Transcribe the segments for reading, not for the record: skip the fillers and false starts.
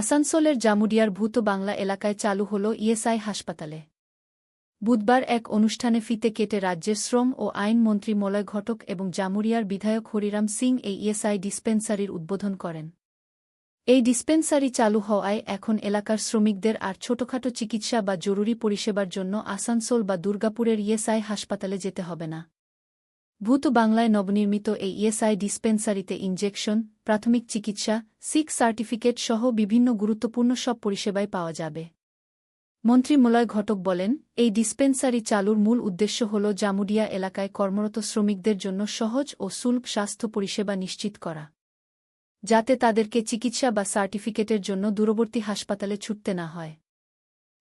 আসানসোলের জামুডিয়ার ভূত বাংলা এলাকায় চালু হল ইএসআই হাসপাতালে। বুধবার এক অনুষ্ঠানে ফিতে কেটে রাজ্যের শ্রম ও আইন মন্ত্রী মলয় ঘটক এবং জামুরিয়ার বিধায়ক হরিরাম সিং এই ইএসআই ডিসপেন্সারির উদ্বোধন করেন। এই ডিসপেন্সারি চালু হওয়ায় এখন এলাকার শ্রমিকদের আর ছোটখাটো চিকিৎসা বা জরুরি পরিষেবার জন্য আসানসোল বা দুর্গাপুরের ইএসআই হাসপাতালে যেতে হবে না। ভূত বাংলায় নবনির্মিত এই ইএসআই ডিসপেন্সারিতে ইনজেকশন, প্রাথমিক চিকিৎসা, সিক সার্টিফিকেট সহ বিভিন্ন গুরুত্বপূর্ণ সব পরিষেবাই পাওয়া যাবে। মন্ত্রী মলয় ঘটক বলেন, এই ডিসপেন্সারি চালুর মূল উদ্দেশ্য হল জামুডিয়া এলাকায় কর্মরত শ্রমিকদের জন্য সহজ ও সুলভ স্বাস্থ্য পরিষেবা নিশ্চিত করা, যাতে তাদেরকে চিকিৎসা বা সার্টিফিকেটের জন্য দূরবর্তী হাসপাতালে ছুটতে না হয়।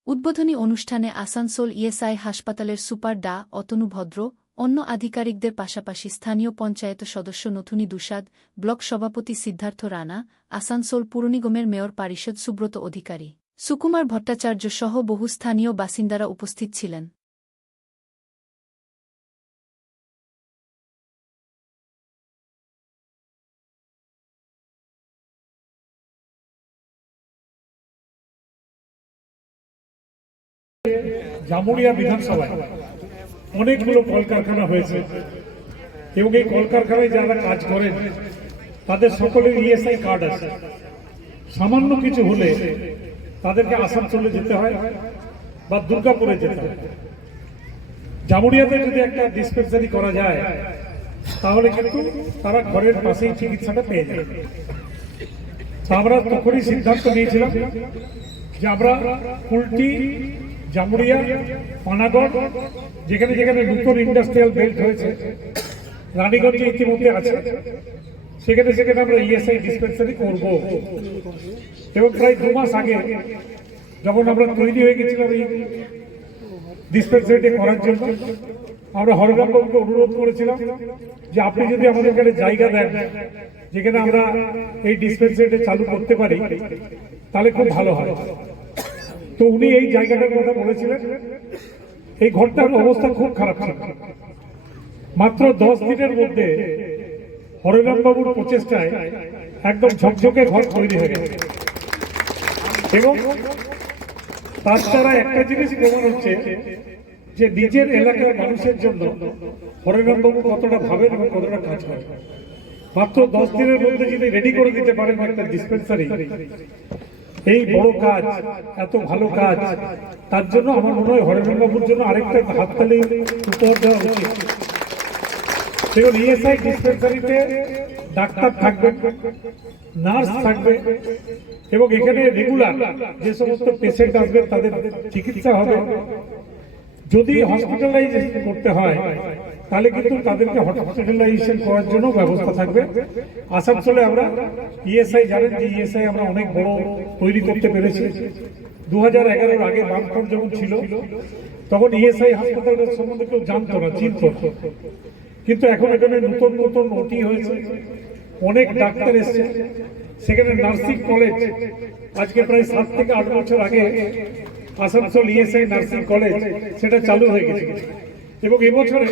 উদ্বোধনী অনুষ্ঠানে আসানসোল ইএসআই হাসপাতালের সুপার ডা অতনু ভদ্র, অন্য আধিকারিকদের পাশাপাশি স্থানীয় পঞ্চায়েত সদস্য নথুনী দুসাদ, ব্লক সভাপতি সিদ্ধার্থ রানা, আসানসোল পুর নিগমের মেয়র পারিষদ সুব্রত অধিকারী, সুকুমার ভট্টাচার্য সহ বহু স্থানীয় বাসিন্দারা উপস্থিত ছিলেন। জামুরিয়া বিধানসভায় অনেকগুলো কলকারখানা হয়েছে এবং এই কলকারখানায় যারা কাজ করেন তাদের সকলের ইএসআই কার্ড আছে। সামান্য কিছু হলে তাদেরকে আসানসোলে যেতে হয় বা দুর্গাপুরে যেতে হয়। জামুরিয়াতে যদি একটা ডিসপেন্সারি করা যায় তাহলে কিন্তু তারা ঘরের পাশেই চিকিৎসাটা পেয়ে যায়। আমরা তখনই সিদ্ধান্ত নিয়েছিলাম যে আমরা কুলটি, জামুরিয়া, পানাগড়, যেখানে যেখানে নতুন ইন্ডাস্ট্রিয়াল বেল্ট হয়েছে, রানীগঞ্জে ইতিমধ্যে আছে, সেখানে সেখানে আমরা ইএসআই ডিসপেন্সারি করব। এবং প্রায় 2 মাস আগে যখন আমরা তৈরি হয়ে গেছিলাম এই ডিসপেন্সারিটি করার জন্য, আমরা হরিরাম বাবুকে অনুরোধ করেছিলাম যে আপনি যদি আমাদের এখানে জায়গা দেন যেখানে আমরা এই ডিসপেন্সারিটি চালু করতে পারি তাহলে খুব ভালো হয়। তো উনি এই জায়গাটার কথা বলেছিলেন। এই ঘরটার অবস্থা খুব খারাপ ছিল। মাত্র 10 দিনের মধ্যে হরিরাম বাবুর প্রচেষ্টায় একদম ঝকঝকে ঘর তৈরি হয়ে গেছে। এবং তার দ্বারা একটা জিনিস প্রমাণ হচ্ছে যে নিজের এলাকার মানুষের জন্য হরিরাম বাবু কতটা ভাবেন এবং কতটা কাজ করেন। মাত্র 10 দিনের মধ্যে যদি রেডি করে দিতে পারেন একটা ডিসপেন্সারি, এই বড় কাজ, এত ভালো কাজ, তার জন্য আমার মনে হয় হরিরাম বাবুর জন্য আরেকটা হাততালি উপহার দেওয়া উচিত। দেখুন, ইএসআই ডিসপেন্সারিতে ডাক্তার থাকবে, নার্স থাকবে এবং এখানে রেগুলার যে সমস্ত পেশেন্ট আসবে তাদের চিকিৎসা হবে। যদি হসপিটালাইজেশন করতে হয় তাহলে কিন্তু তাদেরকে হসপিটালাইজেশন করার জন্য ব্যবস্থা থাকবে। আসানসোলে আমরা ইএসআই, জানেন যে ইএসআই আমরা অনেক বড় তৈরি করতে পেরেছি। 2011-এর আগে বামফ্রন্ট যখন ছিল তখন ইএসআই হাসপাতালের সম্বন্ধে কেউ জানতো না, চিনত না। কিন্তু এখন এখানে নতুন নতুন ওটি হয়েছে, অনেক ডাক্তার এসছে, সেখানে নার্সিং কলেজ, আজকে প্রায় 7 থেকে 8 বছর আগে আসানসোল ইএসআই নার্সিং কলেজ সেটা চালু হয়ে গেছে। এবং এবছরে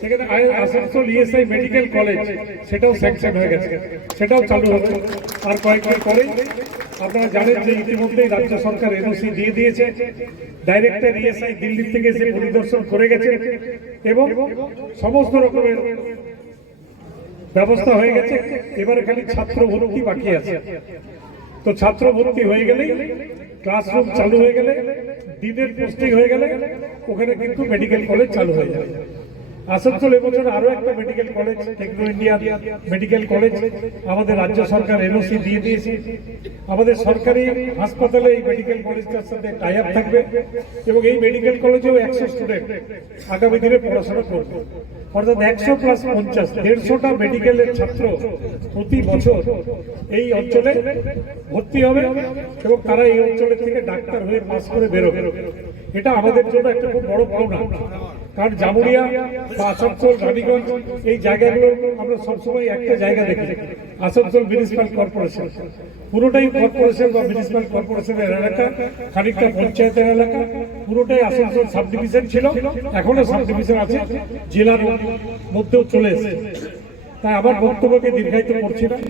সেখানে আসানসোল ইএসআই মেডিকেল কলেজ সেটাও স্যাংশন হয়ে গেছে, সেটাও চালু হবে। আর কয়েকদিন পরে আপনারা জানেন যে ইতিমধ্যেই রাজ্য সরকার এনওসি দিয়ে দিয়েছে। ডাইরেক্টর ইএসআই দিল্লি থেকে এসে পরিদর্শন করে গেছে এবং সমস্ত রকমের ব্যবস্থা হয়ে গেছে। এবারে খালি ছাত্র ভর্তি বাকি আছে। তো ছাত্র ভর্তি হয়ে গেলে, ক্লাসরুম চালু হয়ে গেলে, দিনের পোস্টিং হয়ে গেলে ওখানে কিন্তু মেডিকেল কলেজ চালু হয়ে যাবে। আসানসোল এবছর আরো একটা medical college, Techno India medical college, আমাদের রাজ্য সরকার এনওসি দিয়ে দিয়েছে। আমাদের সরকারি হাসপাতালে এই মেডিকেল কলেজটার সাথে টাই আপ থাকবে এবং এই মেডিকেল কলেজেও 100 স্টুডেন্ট আগামী দিনে পড়াশোনা করবে। অর্থাৎ 100 + 50, 150টা মেডিকেলের ছাত্র প্রতি বছর এই অঞ্চলে ভর্তি হবে এবং তারা এই অঞ্চলের থেকে ডাক্তার হয়ে পাস করে বেরোবে। এটা আমাদের জন্য একটা খুব বড় পাওনা। কারণ জামুরিয়া বা আসানসোল, রানীগঞ্জ এই জায়গাগুলো আমরা সবসময় একটা জায়গা দেখি, আসানসোল মিউনিসিপ্যাল কর্পোরেশন, পুরোটাই কর্পোরেশন বা মিউনিসিপ্যাল কর্পোরেশনের এলাকা, খানিকটা পঞ্চায়েতের এলাকা, পুরোটাই আসানসোল সাব ডিভিশন ছিল, এখনো সাব ডিভিশন আছে, জেলার মধ্যেও চলে এসেছে। তাই আমার বক্তব্যকে দীর্ঘায়িত করছি না।